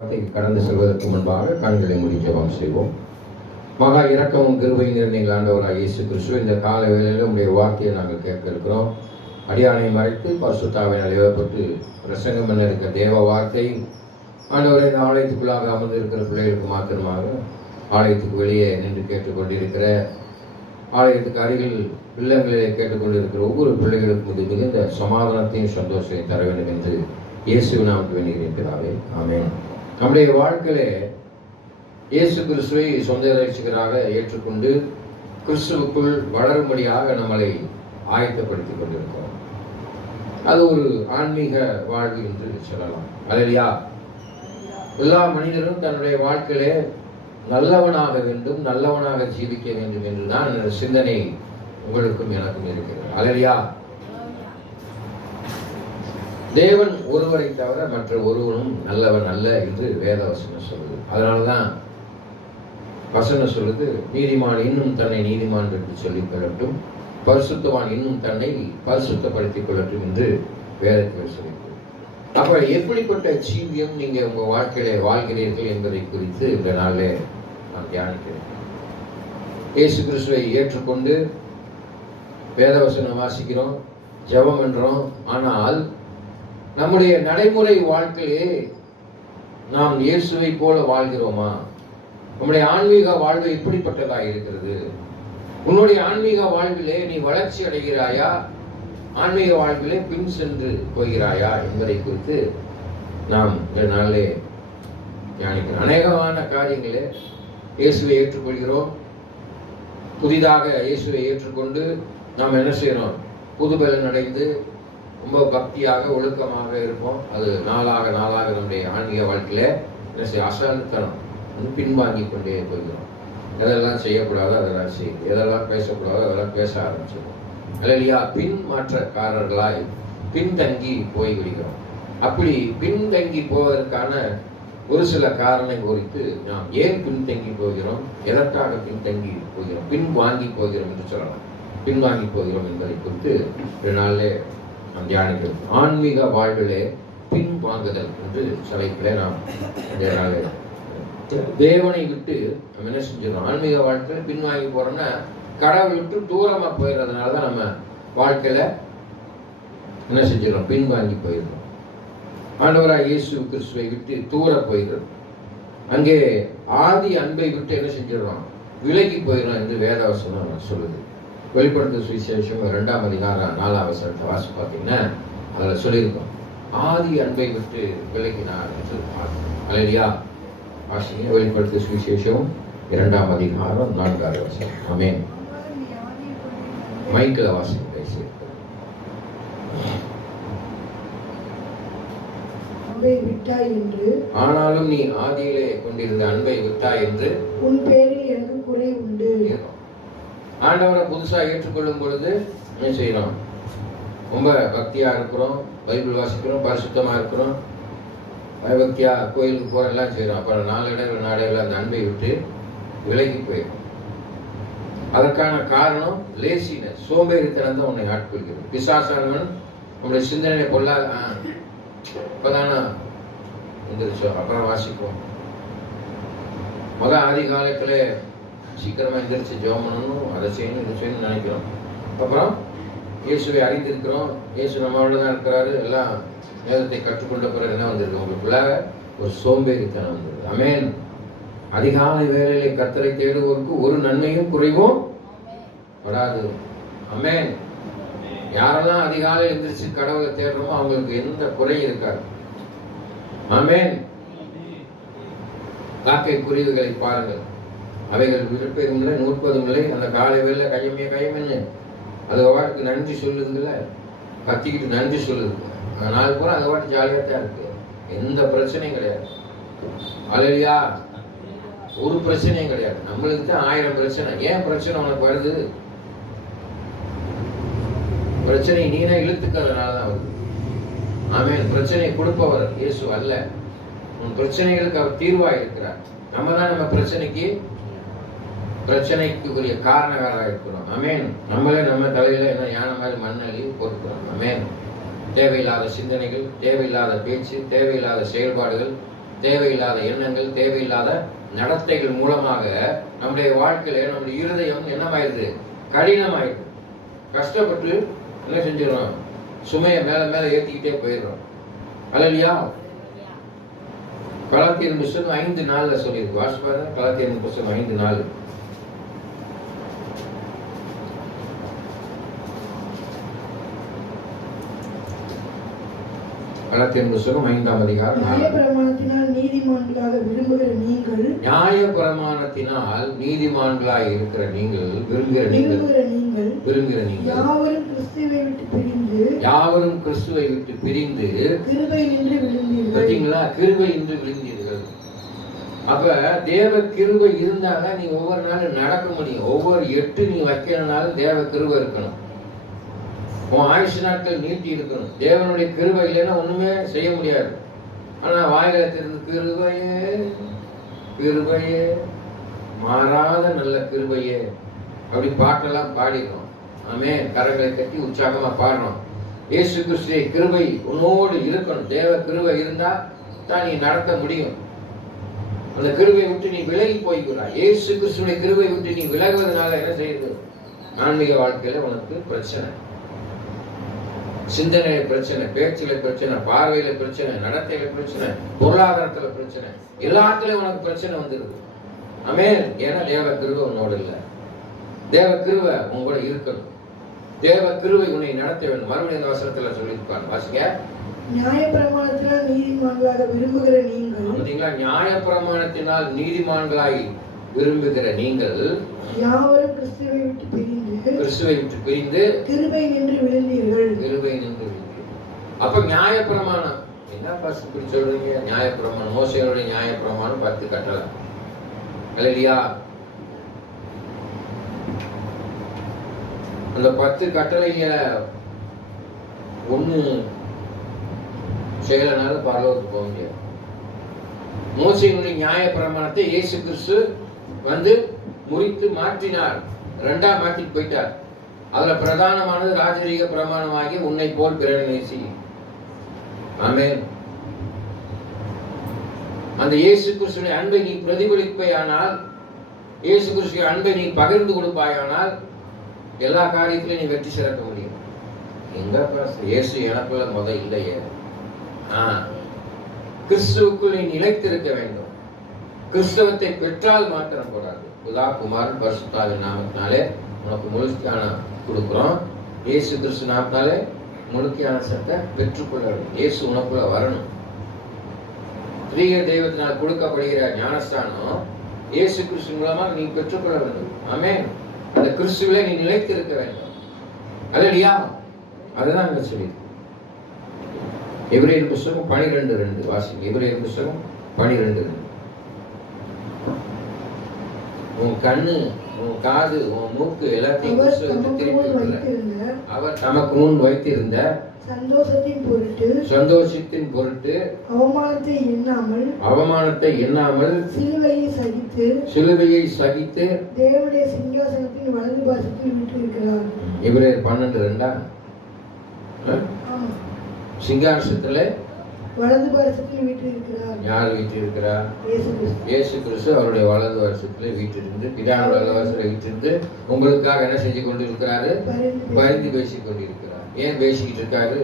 கடந்து செல்வதற்கு முன்பாக கண்களை மூடி ஜெபம் செய்வோம். மகா இரக்கமும் கிருபையும் நிறைந்த ஆண்டவராக இயேசு கிறிஸ்து, இந்த கால வேளையில் உங்களுடைய வார்த்தையை நாங்கள் கேட்க இருக்கிறோம். அடியானை மறைத்து பரிசுத்தாவினால் ஏவப்பட்டு பிரசங்கம் பண்ண இருக்க தேவ வார்த்தை ஆண்டவரை இந்த ஆலயத்துக்குள்ளாக அமர்ந்திருக்கிற பிள்ளைகளுக்கு மாத்திரமாக, ஆலயத்துக்கு வெளியே நின்று கேட்டுக்கொண்டிருக்கிற, ஆலயத்துக்கு அருகில் இல்லங்களிலே கேட்டுக்கொண்டிருக்கிற ஒவ்வொரு பிள்ளைகளுக்கும் இது மிகுந்த சமாதானத்தையும் சந்தோஷத்தையும் தர வேண்டும் என்று இயேசு நாமத்தில் வேண்டுகிறேன். ஆமென். நம்முடைய வாழ்க்கையிலே இயேசு கிறிஸ்துவை சொந்த இரட்சகராக ஏற்றுக்கொண்டு கிறிஸ்துவுக்குள் வளரும்படியாக நம்மளை ஆயத்தப்படுத்திக் கொண்டிருக்கிறோம். அது ஒரு ஆன்மீக வாழ்வு என்று சொல்லலாம். அல்லையா? எல்லா மனிதரும் தன்னுடைய வாழ்க்கையிலே நல்லவனாக வேண்டும், நல்லவனாக ஜீவிக்க வேண்டும் என்றுதான் சிந்தனை உங்களுக்கும் எனக்கும் இருக்கிறது. அல்லையா? தேவன் ஒருவரை தவிர மற்ற ஒருவனும் நல்லவன் அல்ல என்று வேதவசனம் சொல்லுது. அதனால்தான் வசனம் சொல்லுது, நீதிமான் இன்னும் தன்னை நீதிமான் என்று சொல்லிக் கொள்ளட்டும், பரிசுத்தவான் இன்னும் தன்னை பரிசுத்தப்படுத்திக் கொள்ளட்டும் என்று வேதத்தில் சொல்லிக். அப்ப எப்படிப்பட்ட ஜீவியம் நீங்க உங்க வாழ்க்கையில வாழ்கிறீர்கள் என்பதை குறித்து இந்த நாளிலே நான் தியானிக்கிறேன். இயேசு கிறிஸ்துவை ஏற்றுக்கொண்டு வேதவசனம் வாசிக்கிறோம், ஜெபம் பண்றோம். ஆனால் நம்முடைய நடைமுறை வாழ்க்கையிலே நாம் இயேசுவை போல வாழ்கிறோமா? நம்முடைய ஆன்மீக வாழ்வு எப்படிப்பட்டதாக இருக்கிறது? உன்னுடைய ஆன்மீக வாழ்விலே நீ வளர்ச்சி அடைகிறாயா, ஆன்மீக வாழ்விலே பின் சென்று போகிறாயா என்பதை குறித்து நாம் இந்த நாளிலே தியானிக்கிறோம். அநேகமான காரியங்களே இயேசுவை ஏற்றுக்கொள்கிறோம். புதிதாக இயேசுவை ஏற்றுக்கொண்டு நாம் என்ன செய்யறோம்? புதுபலன் அடைந்து ரொம்ப பக்தியாக ஒழுக்கமாக இருப்போம். அது நாளாக நம்முடைய ஆன்மீக வாழ்க்கையில என்ன செய்ய அசால்தனம் பின்வாங்கி கொண்டே போகிறோம். எதெல்லாம் செய்யக்கூடாதோ அதெல்லாம் செய்யும், எதெல்லாம் பேசக்கூடாதோ அதெல்லாம் பேச ஆரம்பிச்சிடும். அல்லையா? பின்மாற்றக்காரர்களாய் பின்தங்கி போய்விடுகிறோம். அப்படி பின்தங்கி போவதற்கான ஒரு சில காரணம் குறித்து நாம் ஏன் பின்தங்கி போகிறோம், எதற்காக பின்தங்கி போகிறோம், பின்வாங்கி போகிறோம் என்று சொல்லலாம். பின்வாங்கி போகிறோம் என்பதை குறித்து ஒரு நாளிலே நாம் தியானிக்கிறோம். ஆன்மீக வாழ்விலே பின்வாங்குதல் என்று சபைகளே நாம் தேவனை விட்டு நம்ம என்ன செஞ்சிடறோம்? ஆன்மீக வாழ்க்கையில பின்வாங்கி போறோம்னா கடவுளை விட்டு தூரமா போயிடுறதுனாலதான் நம்ம வாழ்க்கையில என்ன செஞ்சிடறோம்? பின்வாங்கி போயிடுறோம். ஆண்டவராக இயேசு கிறிஸ்துவை விட்டு தூர போயிடுறோம். அங்கே ஆதி அன்பை விட்டு என்ன செஞ்சிடறோம்? விலகி போயிடும் என்று வேதவசனம் சொல்லுது. வெளிப்படுத்த சுவிசேஷம் 2ஆம் அதிகாரம் 4ஆம் வசனத்தை வாசி பார்த்தீங்கன்னா அதில் சொல்லியிருக்கோம், ஆதி அன்பை விட்டு விலகினார் என்று. அல்லையா? வாசிங்க. வெளிப்படுத்த சுவிசேஷம் 2ஆம் அதிகாரம் 4ஆம் வசனம். ஆமென். மைக்கில் வாசிங்க. ஆனாலும் நீ ஆதியிலே கொண்டிருந்த அன்பை விட்டாய் என்று உன் பேரில் எனக்கு குறை உண்டு. ஆண்டவரை புதுசா ஏற்றுக்கொள்ளும் பொழுது என்ன செய்யறோம்? ரொம்ப பக்தியா இருக்கிறோம், பைபிள் வாசிக்கிறோம், பரிசுத்தமா இருக்கிறோம், பயபக்தியா கோயிலுக்கு போற எல்லாம் செய்யறோம். அப்புறம் நாளடைவில் அந்த அன்பை விட்டு விலகி போயிடும். அதற்கான காரணம் லேசினஸ், சோம்பேறித்தனம் தான் உன்னை ஆட்கொள்கிறது. பிசாசானவன் நம்முடைய சிந்தனையை பொல்லாத இப்பதானா வந்துருச்சோ அப்புறம் வாசிப்போம். ஆதி காலத்துல சீக்கிரமா எந்திரிச்சு ஜெபம் பண்ணணும், அதை செய்யணும், இதை செய்யணும்னு நினைக்கிறோம். அப்புறம் இயேசுவை அறிந்திருக்கிறோம், இயேசு நம்மளோட தான் இருக்கிறாரு, எல்லாம் வேதத்தை கற்றுக்கொண்ட பிறகு என்ன வந்திருக்கு? உங்களுக்குள்ளாக ஒரு சோம்பேறித்தனம் வந்திருக்கு. ஆமென். அதிகாலை வேளையிலே கர்த்தரை தேடுவோருக்கு ஒரு நன்மையும் குறைவும் வராது. ஆமென். யாரெல்லாம் அதிகாலை எந்திரிச்சு கடவுளை தேடுறோமோ அவங்களுக்கு எந்த குறையும் இருக்காது. ஆமென். காக்கை குருவிகளை பாருங்கள், அவைகள் விருப்பதும் இல்லை, நூற்பதும் இல்லை. அந்த காலை வேலை கையமே அது வாட்டுக்கு நன்றி சொல்லுதுங்கள, கத்திக்கிட்டு நன்றி சொல்லுது. நாலு பூரா அந்த வாட்டு ஜாலியாக தான் இருக்கு, எந்த பிரச்சனையும் கிடையாது. அல்லையா? ஒரு பிரச்சனையும் கிடையாது. நம்மளுக்கு தான் 1000 பிரச்சனை. ஏன் பிரச்சனை உனக்கு வருது? பிரச்சனை நீனா இழுத்துக்கிறதுனாலதான் வருது. ஆமென். பிரச்சனையை கொடுப்பவர் இயேசு அல்ல, உன் பிரச்சனைகளுக்கு அவர் தீர்வா இருக்கிறார். நம்ம தான் நம்ம பிரச்சனைக்கு உரிய காரணக்காரராக இருக்கிறோம். ஆமென். நம்மளே நம்ம தலையில என்ன யானை மாதிரி மண்ணள்ளி போட்டுக்கிறோம். ஆமென். தேவையில்லாத சிந்தனைகள், தேவையில்லாத பேச்சு, தேவையில்லாத செயல்பாடுகள் தேவையில்லாத எண்ணங்கள், தேவையில்லாத நடத்தைகள் மூலமாக நம்முடைய வாழ்க்கையில நம்முடைய இருதயம் என்னமாயிருது? கடினமாயிருது. கஷ்டப்பட்டு என்ன செஞ்சிடறோம்? சுமையை மேல மேல ஏத்திக்கிட்டே போயிடுறோம். அல்லையா? கலாத்தியர் புத்தகம் 5:4 சொல்லியிருக்கு. வாசிப்பாரு. கலாத்தியர் புத்தகம் 5:4. கலாத்தியர் புத்தகம் 5ஆம் அதிகாரம் 4. நியாயப்பிரமாணத்தினால் நீதிமான்களாக விரும்புகிற நீங்கள், நியாயப்பிரமாணத்தினால் நீதிமான்களாய் இருக்கிற நீங்கள், விரும்புகிற நீங்கள் யாவரும் கிறிஸ்துவை விட்டு பிரிந்து கிருபை நின்று விழுந்தீர்கள். பார்த்தீங்களா? கிருபை நின்று விழுந்தீர்கள். அப்ப தேவ கிருபை இருந்தாதான் நீ ஒவ்வொரு நாளும் நடக்க முடியும். ஒவ்வொரு 8 நீ வைக்கிறனாலும் தேவ கிருபை இருக்கணும். உன் ஆயுஷ் நாட்கள் நீட்டி இருக்கணும். தேவனுடைய கிருபை இல்லைன்னா ஒண்ணுமே செய்ய முடியாது. ஆனா வாயில திறந்து கிருபையே கிருபையே மாறாத நல்ல கிருபையே அப்படி பாட்டெல்லாம் பாடிடுறோம். ஆமே, கரங்களை கட்டி உற்சாகமா பாடுறோம். இயேசு கிறிஸ்துவின் கிருபை உன்னோடு இருக்கணும். தேவ கிருபை இருந்தா தான் நீ நடக்க முடியும். அந்த கிருபை விட்டு நீ விலகி போய்கிறாய். இயேசு கிறிஸ்துவின் கிருபை விட்டு நீ விலகுவதனால என்ன செய்யுது? ஆன்மீக வாழ்க்கையில உனக்கு பிரச்சனை, சிந்தனையில பிரச்சனை, பேச்சில பிரச்சனை, பார்வையில பிரச்சனை, நடத்தையில பிரச்சனை, பொருளாதாரத்துல பிரச்சனை, எல்லாத்துலயும் உனக்கு பிரச்சனை வந்துருது. ஆமென். ஏன்னா தேவ கிருபை உன்னோடு இல்லை. தேவ கிருபை உங்களோட இருக்கணும். தேவ கிருபை உன்னை நடத்த வேண்டும். மறுபடியும் இந்த வசனத்துல சொல்லியிருப்பாங்க. வாசிங்க. நியாயப்பிரமாணத்தினால் நீதிமான்களாக விரும்புகிற நீங்கள், பார்த்தீங்களா? நியாயப்பிரமாணத்தினால் நீதிமான்களாய் விரும்புகிற நீங்கள் யாவரும் கிறிஸ்துவை விட்டு பிரிந்து கிருபை நின்று விழுந்தீர்கள். அப்ப நியாயப்பிரமாணம் என்ன பாஸ் இப்படி சொல்றீங்க? நியாயப்பிரமாணம், மோசேயோட நியாயப்பிரமாணம் 10 கட்டளை. அல்லேலூயா. அந்த 10 கட்டளைகளை ஒண்ணு செயலனால பரலோகத்துக்கு போக முடியாது. மோசேயினுடைய நியாயப்பிரமாணத்தை இயேசு கிறிஸ்து வந்து முறித்து மாற்றினார். 2ஆ மாற்றிட்டு போயிட்டார். அதுல பிரதானமானது ராஜரீக பிரமாணமாகி உன்னை போல் பிறரை நேசி. ஆமென். அந்த இயேசு கிறிஸ்துவின் அன்பை நீ பிரதிபலிப்பாயானால், இயேசு கிறிஸ்துவின் அன்பை நீ பகிர்ந்து கொடுப்பாயானால் எல்லா காரியத்திலும் நீ வெற்றி சிறக்க முடியும். எங்க இயேசு எனக்குள்ள முதல் இல்லையே. கிறிஸ்துவுக்குள் நீ நிலைத்திருக்க வேண்டும். கிறிஸ்தவத்தை பெற்றால் மாத்திரம் கூடாது. புதா குமாரன் பரிசுத்தாவின் நாமத்தினாலே உனக்கு முழுமையான கொடுக்கிறோம். இயேசு கிறிஸ்து நாமத்தினாலே முழுமையான சத்தை பெற்றுக்கொள்ள வேண்டும். இயேசு உனக்குள்ள வரணும். திரிய தெய்வத்தினால் கொடுக்கப்படுகிற ஞானஸ்தானம் இயேசு கிறிஸ்து மூலமா நீ பெற்றுக்கொள்ள வேண்டும். ஆமென். அந்த கிறிஸ்துவிலே நீ நிலைத்திருக்க வேண்டும். அல்லேலூயா. அதுதான் அங்க சொல்லி. எபிரேயர் புத்தகம் 12:2 வாசிங்க. எபிரேயர் புத்தகம் 12:2. உன் கண்ணு, உன் காது, உன் மூக்கு எல்லாத்தையும் அவர் தமக்கு முன் வைத்திருந்த சந்தோஷத்தின் பொருட்டு அவமானத்தை எண்ணாமல் சிலுவையை சகித்து தேவனுடைய சிங்காசனத்தின் வலது பாரசத்தில் வீற்றிருக்கிறார். எபிரேயர் 12:2. சிங்காசனத்துல வலது பாரசத்தில் வீற்றிருக்கிறார். யார் வீற்றிருக்கிறார்? இயேசு கிறிஸ்து அவருடைய வலது வருஷத்துல வீற்றிருந்து, பிதாவின் வலது வருஷத்துல வீற்றிருந்து உங்களுக்காக என்ன செஞ்சு கொண்டிருக்கிறாரு? பரிந்து பேசிக் கொண்டிருக்கிறார். ஏன் பேசிக்கிட்டு இருக்காரு?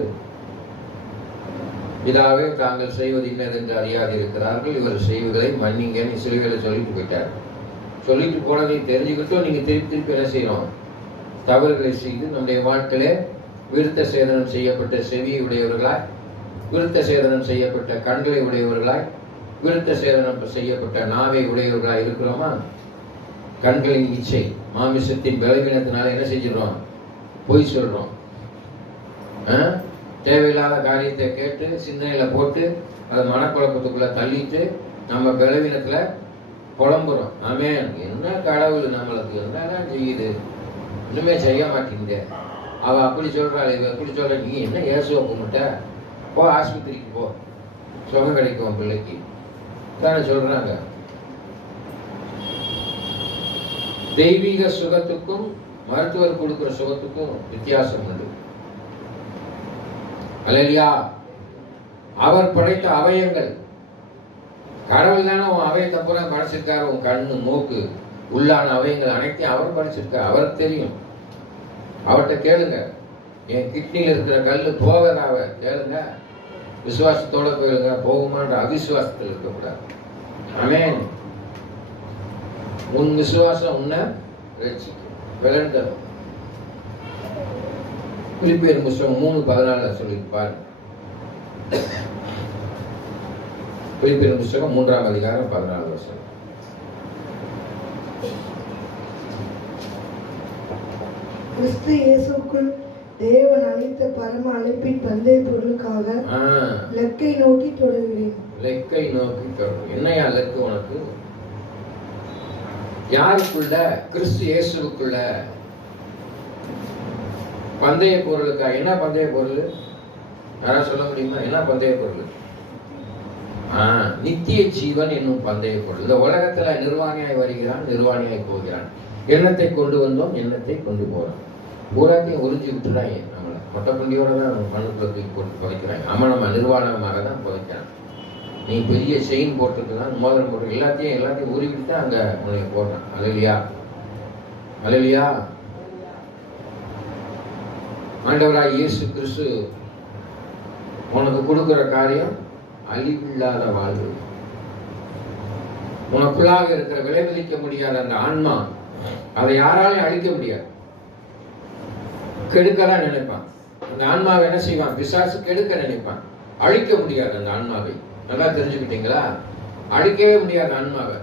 பிதாவே தாங்கள் செய்வது இன்னதென்று அறியாது இருக்கிறார்கள், இவர் செய்வதை மன்னிங்கன்னு சிலுவையில சொல்லிட்டு போயிட்டார். சொல்லிட்டு போனதை தெரிஞ்சுக்கிட்டும் நீங்க திருப்பி என்ன செய்யணும்? தவறுகளை செய்து நம்முடைய வாழ்க்கையில விருத்த சேதனம் செய்யப்பட்ட செவியை உடையவர்களாய், விருத்த சேதனம் செய்யப்பட்ட கண்களை உடையவர்களாய், விருத்த சேதனம் செய்யப்பட்ட நாவை உடையவர்களாய் இருக்கிறோமா? கண்களின் இச்சை, மாமிசத்தின் பலவீனத்தினால என்ன செஞ்சிடறோம்? பொய் சொல்றோம். தேவையில்லாத காரியத்தை கேட்டு சிந்தனையில போட்டு அதை மனக்குழப்பத்துக்குள்ள தள்ளிட்டு நம்ம பலவீனத்துல புலம்புறோம். ஆமென். என்ன கடவுள் நம்மளுக்கு என்னதான் செய்யுது? இன்னுமே செய்ய மாட்டேங்குது. அவ அப்படி சொல்றாள், இவ எப்படி சொல்ற? நீ என்ன இயேசுவை கும்பிட்ட? போ ஆஸ்பத்திரிக்கு போ, சுகம் கிடைக்கும் பிள்ளைக்கு தானே சொல்றாங்க. தெய்வீக சுகத்துக்கும் மருத்துவர் கொடுக்கிற சுகத்துக்கும் வித்தியாசம் உண்டு. அல்லேலூயா. அவர் படைத்த அவயங்கள் கடவுள் தானே உன் அவயத்தை பூரா படைச்சிருக்காரு. உன் கண்ணு, மூக்கு, உள்ளான அவயங்கள் அனைத்தையும் அவர் படைச்சிருக்காரு. அவருக்கு தெரியும். அவர்கிட்ட கேளுங்க. என் கிட்னியில் இருக்கிற கல்லு போகதாவ கேளுங்க. விசுவாசத்தோட போயிடுங்க. போகுமான்ற அவிசுவாசத்தில் இருக்கக்கூடாது. ஆமென். உன் விசுவாசம் உன்னை விளண்டரும். பிலிப்பியர் புத்தகம் 3:14 சொல்லியிருப்பார். பிலிப்பியர் புத்தகம் 3ஆம் அதிகாரம் 14 வசனம். கிறிஸ்து இயேசுக்குள் தேவன் அளித்த பரம அழைப்பின் பந்தய பொருளுக்காக லெக்கை நோக்கி தொடர்கிறேன். லெக்கை நோக்கி தொடர்கிறேன். என்னையா லெக்கு உனக்கு? யாருக்குள்ள? கிறிஸ்து இயேசுக்குள்ள பந்தய பொருளுக்கா? என்ன பந்தய பொருள்? யாராவது சொல்ல முடியுமா? என்ன பந்தய பொருள்? நித்திய ஜீவன் என்னும் பந்தய பொருள். இந்த உலகத்துல நிர்வாணியாய் வருகிறான், நிர்வாணியாய் போகிறான். எண்ணத்தை கொண்டு வந்தோம், எண்ணத்தை கொண்டு போறோம். பூராத்தையும் உறிஞ்சி விட்டுறாங்க. நம்மளை மொட்டப்பண்டியோட தான் மண்ணுக்குள்ள தூக்கி போட்டு புதைக்கிறாங்க. நம்ம நிர்வாணமாக தான் புதைக்கிறான். நீ பெரிய செயின் போட்டுருக்கலாம், மோதிரம் போட்டு எல்லாத்தையும் உருவிட்டு தான் அங்க உன்னை போட்டான். அல்லேலூயா, அல்லேலூயா. ஆண்டவராய் இயேசு கிறிஸ்து உனக்கு கொடுக்கிற காரியம் அழிவில்லாத வாழ்வு. உனக்குள்ளாக இருக்கிற விளைவிக்க முடியாத அந்த ஆன்மா, அதை யாராலையும் அழிக்க முடியாது. கெடுக்கதான் நினைப்பான். அந்த ஆன்மாவை என்ன செய்வான்? பிசாசு கெடுக்க நினைப்பான். அழிக்க முடியாது அந்த ஆன்மாவை. நல்லா தெரிஞ்சுக்கிட்டீங்களா? அழிக்கவே முடியாது ஆன்மாவை.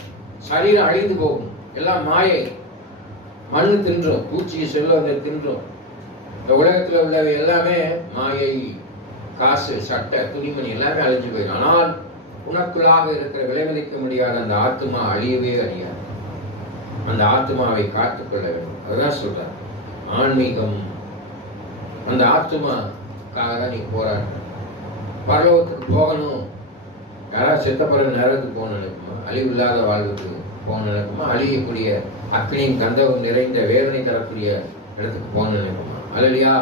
சரீரம் அழிந்து போகும். எல்லாம் மாயை. மண்ணு தின்றும், பூச்சி செல்வத்தை தின்றும். இந்த உலகத்தில் உள்ளவை எல்லாமே மாயை. காசு, சட்டை, துணிமணி எல்லாமே அழிஞ்சு போயிடும். ஆனால் உனக்குள்ளாக இருக்கிற விளைவிக்க முடியாத அந்த ஆத்மா அழியவே அழியாது. அந்த ஆத்மாவை காத்துக்கொள்ள வேண்டும். அதுதான் சொல்ற ஆன்மீகம். அந்த ஆத்மாக்காக தான் நீ போராடுற. பரலோகத்துக்கு போகணும். யாராவது செத்த பிறகு நரகத்துக்கு போகணும்னு நினைக்குமா? அழிவில்லாத வாழ்வுக்கு போகணும்னு நினைக்குமா? அழியக்கூடிய அக்னியும் கந்தவும் நிறைந்த வேதனை தரக்கூடிய இடத்துக்கு போகணும்னு நினைக்குமா? அல்லையா?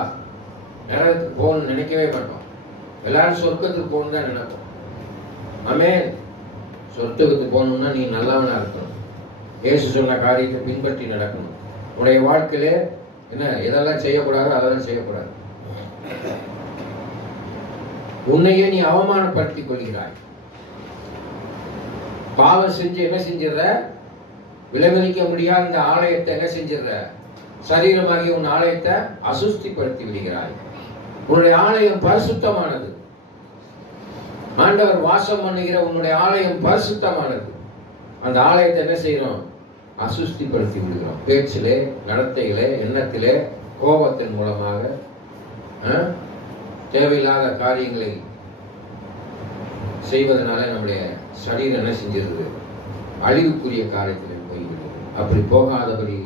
நரகத்துக்கு போகணும்னு நினைக்கவே மாட்டோம். எல்லாரும் சொர்க்கத்துக்கு போகணும் தான் நினைப்போம். ஆமென். சொர்க்கத்துக்கு போகணும்னா நீ நல்லவனா இருக்கணும். இயேசு சொன்ன காரியத்தை பின்பற்றி நடக்கணும். உடைய வாழ்க்கையில என்ன எதெல்லாம் செய்யக்கூடாதோ அதெல்லாம் செய்யக்கூடாது. உன்னையே நீ அவமானப்படுத்திக் கொள்கிறாய். பாவம் செஞ்சு என்ன செஞ்சிடற? விலைமதிக்க முடியாத இந்த ஆலயத்தை என்ன செஞ்சிடற? சரீரமாகி உன் ஆலயத்தை அசுஸ்திப்படுத்தி விடுகிறாய். உன்னுடைய ஆலயம் பரிசுத்தமானது. ஆண்டவர் வாசம் பண்ணுகிற உன்னுடைய ஆலயம் பரிசுத்தமானது. அந்த ஆலயத்தை என்ன செய்யறோம்? அசுஸ்திப்படுத்தி விடுகிறோம். பேச்சிலே, நடத்தையிலே, எண்ணத்திலே, கோபத்தின் மூலமாக தேவையில்லாத காரியங்களை செய்வதனால நம்முடைய சரீரம் என்ன செஞ்சிருது? அழிவுக்குரிய காரியத்தில் போய்விடுது. அப்படி போகாதபடி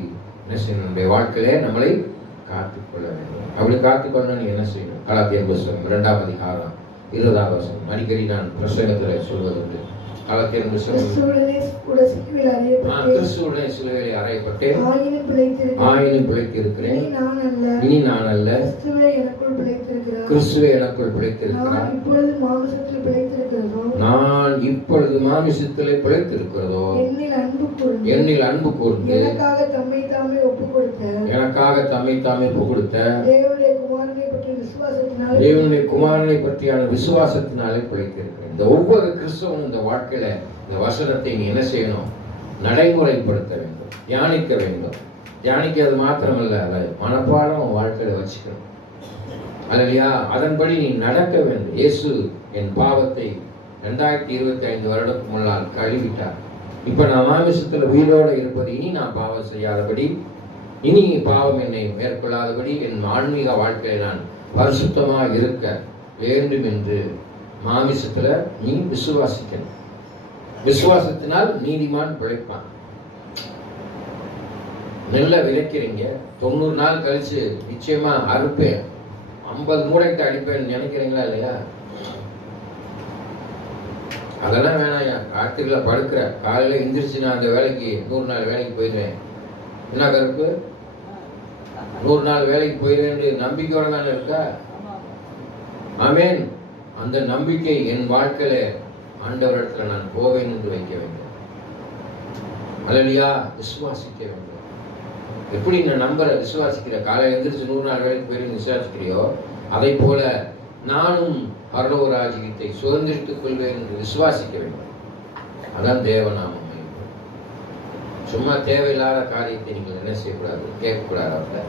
என்ன செய்யணும்? நம்முடைய வாழ்க்கையிலே நம்மளை காத்துக்கொள்ள வேண்டும். அப்படி காத்துக்கொள்ள நீ என்ன செய்யணும்? கலாத்தியர் புத்தகம் 2ஆம் அதிகாரம் 20ஆவது வசனம். அடிக்கடி நான் பிரசங்கத்தில் சொல்வதுண்டு. கலாத்தியர் புத்தகம் கிறிஸ்துவுடைய சிலுவையிலே அறையப்பட்டு ஆயினும் பிழைத்திருக்கிறேன். இனி நான் அல்ல, கிறிஸ்துவே எனக்குள் பிழைத்திருக்கிறார். நான் இப்பொழுது மாமிசத்திலே பிழைத்திருக்கிறதோ என்னில் அன்பு கூர்ந்து எனக்காக தம்மை தாமே ஒப்பு கொடுத்த தேவனுடைய குமாரனை பற்றியான விசுவாசத்தினாலே பிழைத்திருக்கிறேன். இந்த ஒவ்வொரு கிறிஸ்தவனும் இந்த வாழ்க்கையில இந்த வசனத்தை நீ என்ன செய்யணும்? நடைமுறைப்படுத்த வேண்டும், தியானிக்க வேண்டும். தியானிக்கிறது மாத்திரமல்ல, அதை மனப்பாடம் வாழ்க்கையில வச்சுக்கணும். அல்லையா? அதன்படி நீ நடக்க வேண்டும். இயேசு என் பாவத்தை 2025 வருடத்துக்கு முன்னால் கழுவிட்டார். இப்ப நான் மாமிசத்துல உயிரோடு இருப்பது, இனி நான் பாவம் செய்யாதபடி, இனி பாவம் என்னை மேற்கொள்ளாதபடி என் ஆன்மீக வாழ்க்கையை நான் பரிசுத்தமாக இருக்க வேண்டும் என்று மாமிசத்துல நீ விசுவாசிக்கணும். விசுவாசத்தினால் நீதிமான் பிழைப்பான். நெல்லை விதைக்கிறீங்க, 90 நாள் கழிச்சு நிச்சயமா அறுப்பேன், 50 மூடைக்கு அடிப்பேன்னு நினைக்கிறீங்களா இல்லையா? அதெல்லாம் வேணாயா. கார்த்திகை படுக்கிற காலையில எந்திரிச்சு நான் அந்த வேலைக்கு 100 நாள் வேலைக்கு போயிடுவேன். என்ன கருப்பு? 100 நாள் வேலைக்கு போயிடுவேன் நம்பிக்கையோட தானே இருக்கா? ஆமென். அந்த நம்பிக்கை என் வாழ்க்கையில ஆண்டவரிடத்துல நான் போவேன் என்று வைக்க வேண்டும். அல்லேலூயா. விசுவாசிக்க வேண்டும். எப்படி நான் நம்புற விசுவாசிக்கிற காலை எந்திரிச்சு 100 நாள் வேலைக்கு போய் விசுவாசிக்கிறியோ அதை போல நானும் பரலோக ராஜ்யத்தை சுதந்திரித்துக் கொள்வேன் என்று விசுவாசிக்க வேண்டும். அதான் தேவநாமம். சும்மா தேவையில்லாத காரியத்தை நீங்கள் என்ன செய்யக்கூடாது, கேட்கக்கூடாது.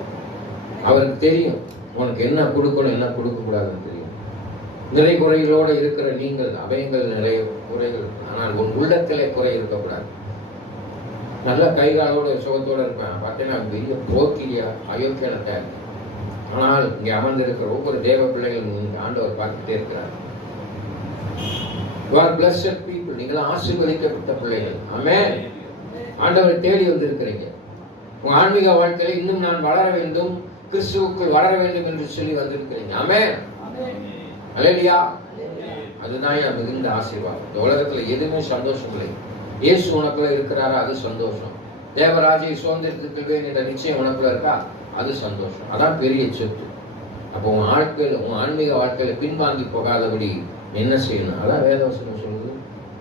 அவருக்கு தெரியும் உனக்கு என்ன கொடுக்கணும், என்ன கொடுக்க கூடாதுன்னு தெரியும். நிறை குறைகளோடு இருக்கிற நீங்கள் அபயங்கள் நிறைய குறைகள், ஆனால் உன் உள்ளத்திலே குறை இருக்கக்கூடாது. நல்ல கைகாலோட சுகத்தோடு இருப்பேன் பார்த்தீங்கன்னா பெரிய போக்கிரியா அயோக்கியனத்தை. ஆனால் இங்கே அமர்ந்திருக்கிற ஒவ்வொரு தேவ பிள்ளைகள் ஆண்டவர் பார்த்துட்டே இருக்கிறார். You are blessed people. நீங்கள் ஆசீர்வதிக்கப்பட்ட பிள்ளைகள். ஆமென். ஆண்டவரை தேடி வந்திருக்கிறீங்க. உங்க ஆன்மீக வாழ்க்கையில இன்னும் நான் வளர வேண்டும், கிறிஸ்துவுக்குள் வளர வேண்டும் என்று சொல்லி வந்திருக்கிறீங்க. ஆமென். அல்லேலூயா. அதுதான் மிகுந்த ஆசீர்வாதம். இந்த உலகத்துல எதுவுமே சந்தோஷம் இல்லை. இயேசு உனக்குள்ள இருக்கிறாரா, அது சந்தோஷம். தேவராஜை சுதந்திரத்துக்கு என்ற நிச்சயம் உனக்குள்ள இருக்கா, அது சந்தோஷம். அதான் பெரிய சொத்து. அப்போ உன் வாழ்க்கையில், உன் ஆன்மீக வாழ்க்கையில பின்வாங்கி போகாதபடி என்ன செய்யணும்? அதான் வேதவசனம் சொல்லுது.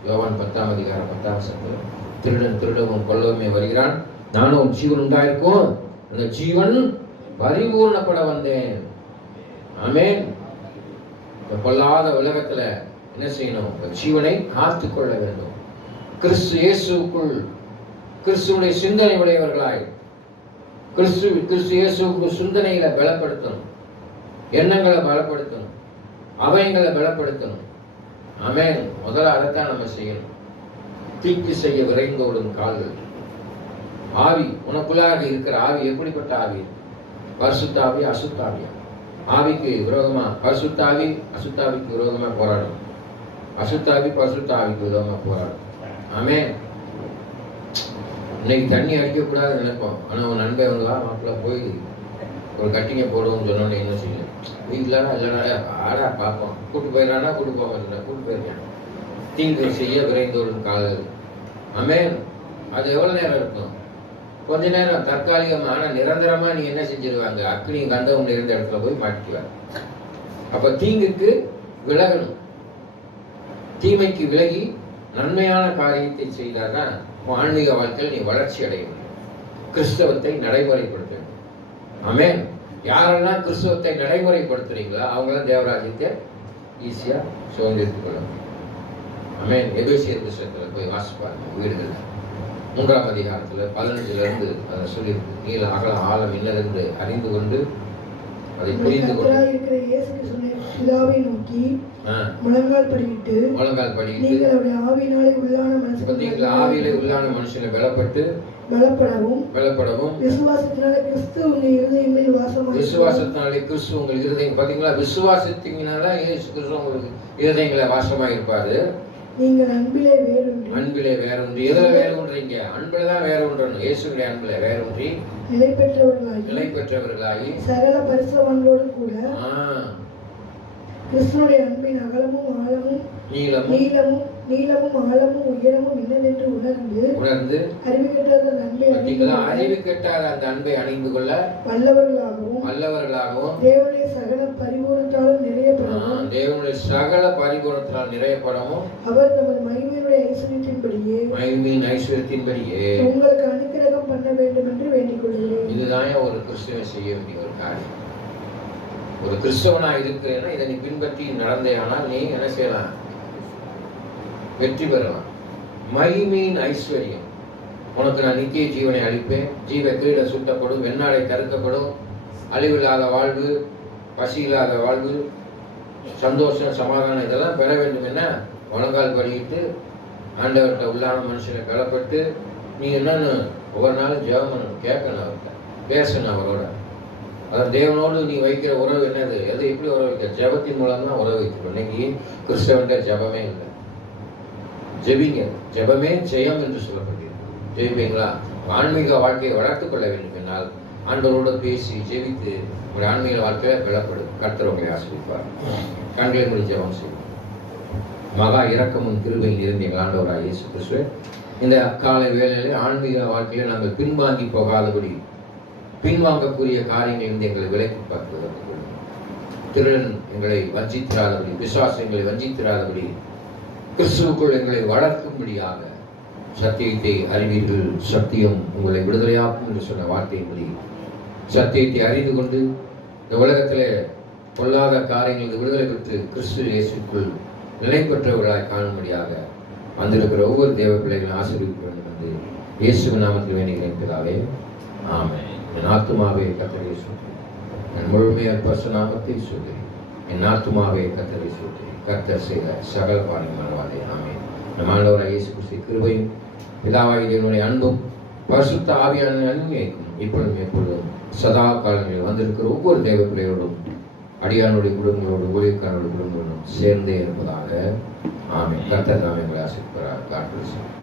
யோவான் 10ஆம் அதிகாரம் 10ஆம் வசனத்துல, திருடன் திருடவும் கொல்லவுமே வருகிறான், நானும் ஜீவன் உண்டாயிருக்கும், அந்த ஜீவன் பரிபூர்ணப்பட வந்தேன். ஆமென். கொல்லாத உலகத்துல என்ன செய்யணும்? ஜீவனை காத்து கொள்ள வேண்டும். கிறிஸ்து இயேசுக்குள், கிறிஸ்துவுடைய சிந்தனை உடையவர்களாய், கிறிஸ்து இயேசுக்கு சிந்தனைகளை பலப்படுத்தணும், எண்ணங்களை பலப்படுத்தணும், அவயங்களை பலப்படுத்தணும். ஆமென். முதல்ல அதைத்தான் நம்ம செய்யணும். தீக்கு செய்ய விரைந்தோடும் கால்கள். ஆவி உனக்குள்ளாக இருக்கிற ஆவி எப்படிப்பட்ட ஆவி? பரிசுத்த ஆவி, அசுத்த ஆவியா? ஆவிக்கு விரோதமா பரிசுத்தாவி, அசுத்தாவிக்கு விரோதமா போராடும். அசுத்தாவி பரிசுத்த ஆவிக்கு விரோதமா போராடும். ஆமென். இன்னைக்கு தண்ணி அடிக்கக்கூடாதுன்னு நினைப்போம். ஆனா உன் நண்பன் வந்தா மாப்பிள்ள போய் ஒரு கட்டிங்க போடுவோம்னு சொன்னோன்னு என்ன செய்யும்? வீட்டுல இல்லைனா ஆடா பார்ப்போம். கூட்டு போயிடறானா, கூட்டு போக கூட்டு போயிருக்கேன். தீங்கு செய்ய விரைந்தோடும் கால்கள். ஆமென். அது எவ்வளவு நேரம் இருக்கும்? கொஞ்ச நேரம், தற்காலிகமா. ஆனா நிரந்தரமா நீ என்ன செஞ்சிருவாங்க? அக்னி கந்தகம் இருந்த இடத்துல போய் மாட்டிக்குவாங்க. அப்ப தீங்குக்கு விலகணும். தீமைக்கு விலகி நன்மையான காரியத்தை செய்தாதான் ஆன்மீக வாழ்க்கையில் நீ வளர்ச்சி அடைய முடியும். கிறிஸ்தவத்தை நடைமுறைப்படுத்த வேண்டும். ஆமென். யாரெல்லாம் கிறிஸ்தவத்தை நடைமுறைப்படுத்துறீங்களோ அவங்களாம் தேவராஜ்யத்தை ஈஸியா சுதந்திரித்துக் கொள்ள முடியும். ஆமென். எபேசியர் புத்தகத்துல போய் வாசிப்பாங்க. வீடுகள் 3ஆம் அதிகாரத்துல 15ல இருந்து அதை சொல்லியிருக்கு. நீல அகல ஆழம் இன்னதென்று அறிந்து கொண்டு அதை புரிந்து கொண்டு பிதாவை நோக்கி முழங்கால் படியிட்டு நீங்கள் அவருடைய ஆவியினாலே உள்ளான மனுஷனை, ஆவியிலே உள்ளான மனுஷனை பலப்படவும் விசுவாசத்தினாலே கிறிஸ்து உங்கள் இருதயங்களில் வாசமாய், விசுவாசத்தினாலே கிறிஸ்து உங்கள் இருதயம். பாத்தீங்களா? விசுவாசத்தினால இயேசு கிறிஸ்து உங்களுக்கு இருதயங்களை வாசமாய் இருப்பாரு. நீங்கள் அன்பிலே வேரூன்றி, அன்பிலே வேரூன்றி. எதுல வேரூன்றீங்க? அன்பில தான் வேரூன்றணும். இயேசுவின் அன்பில வேரூன்றி நிலை பெற்றவர்களாகி சகல பரிசுத்தவான்களோடு கூட கிறிஸ்துவுடைய அன்பின் அகலமும் ஆழமும் நீளமும் ஆழமும் உயரமும் என்னவென்று உணர்ந்து அறிவு கெட்டாத அந்த அன்பை அணிந்து கொள்ள வல்லவர்களாகவும் தேவனுடைய சகல பரிபூரணத்தாலும் நிறையப்படவும் அவர் தமது மகிமையுடைய ஐஸ்வரியத்தின்படியே உங்களுக்கு அனுக்கிரகம் பண்ண வேண்டும் என்று வேண்டிக் கொள்கிறேன். இதுதான் ஒரு கிறிஸ்தவன் செய்ய வேண்டிய ஒரு காரியம். ஒரு கிறிஸ்தவனா இருக்கிறேன்னா இதை நீ பின்பற்றி நடந்தேனால் நீ என்ன செய்யலாம்? வெற்றி பெறலாம். மகிமையின் ஐஸ்வர்யம். உனக்கு நான் நித்திய ஜீவனை அளிப்பேன், ஜீவ கிரீட சுட்டப்படும், வெண்ணாடை தடுக்கப்படும், அழிவில்லாத வாழ்வு, பசி இல்லாத வாழ்வு, சந்தோஷம், சமாதானம், இதெல்லாம் பெற வேண்டும். என்ன? முழங்கால் படிக்கிட்டு ஆண்டவர்கிட்ட உள்ளான மனுஷனை பலப்பட்டு நீ என்னன்னு ஒவ்வொரு நாளும் ஜெபம் பண்ணணும், கேட்கணும், அவர்கிட்ட பேசணும், அவரோட. அதான் தேவனோடு நீ வைக்கிற உறவு என்னது? எது எப்படி உறவு வைக்க? ஜெபத்தின் மூலம் தான் உறவு வைக்கணும். இன்னைக்கு கிறிஸ்தவன்கிட்ட ஜெபமே இல்லை. ஜெபிங்க. ஜெபமே ஜெயம் என்று சொல்லப்பட்டிருக்கு. ஜெபிப்பீங்களா? ஆன்மீக வாழ்க்கையை வளர்த்துக் கொள்ள வேண்டும் என்னால் ஆண்டவரோடு பேசி ஜெபித்து உங்களுடைய ஆன்மீக வாழ்க்கையில பலப்படும். கர்த்தர் உங்களை ஆசீர்வதிப்பார். கண்களை மூடி ஜெபம் செய்யும். மகா இரக்கமும் கிருபையும் நிறைந்த எங்கள் ஆண்டவராகிய இயேசு கிறிஸ்துவே, இந்த காலை வேளையிலே ஆன்மீக வாழ்க்கையில நாங்கள் பின்வாங்கி போகாதபடி பின்வாங்கக்கூடிய காரியங்கள் எங்களை விலக்கி பார்ப்பதற்கு திருடன் எங்களை வஞ்சித்திராதபடி, விசுவாசம் எங்களை வஞ்சித்திராதபடி கிறிஸ்துவுக்குள் எங்களை வளர்க்கும்படியாக சத்தியத்தை அறிவீர்கள், சத்தியம் உங்களை விடுதலையாக்கும் என்று சொன்ன வார்த்தையின்படி சத்தியத்தை அறிந்து கொண்டு இந்த உலகத்திலே பொல்லாத காரியங்களுக்கு விடுதலை பெற்று கிறிஸ்து இயேசுக்குள் நிலை பெற்றவர்களாய் காணும்படியாக வந்திருக்கிற ஒவ்வொரு தேவ பிள்ளைகளும் ஆசீர்வதிக்க வேண்டும் என்று இயேசுவின் நாமத்தில் வேண்டுகிறேன் பிதாவே, ஆமென். என் ஆத்துமாவே கர்த்தரை ஸ்தோத்திரி, என் முழுமையான பரிசுநாமத்தை ஸ்தோத்திரி, என் ஆத்துமாவே கர்த்தரை ஸ்தோத்திரி, கர்த்தர் செய்த சகல காரியங்களும் மறவாதே. ஆமென். நம் ஆண்டவராகிய இயேசு கிறிஸ்துவின் கிருபையும் பிதாவாகிய தேவனுடைய அன்பும் பரிசுத்த ஆவியான அன்பும் இப்பொழுதும் எப்பொழுதும் சதா காலங்களில் வந்திருக்கிற ஒவ்வொரு தேவ பிள்ளையோடும் அடியானுடைய குடும்பங்களோடு ஊழியக்காரனுடைய குடும்பங்களோடும் சேர்ந்தே இருப்பதாக. ஆமென். கர்த்தர் நாமே உங்களை ஆசீர்வதிப்பாராக. God bless you.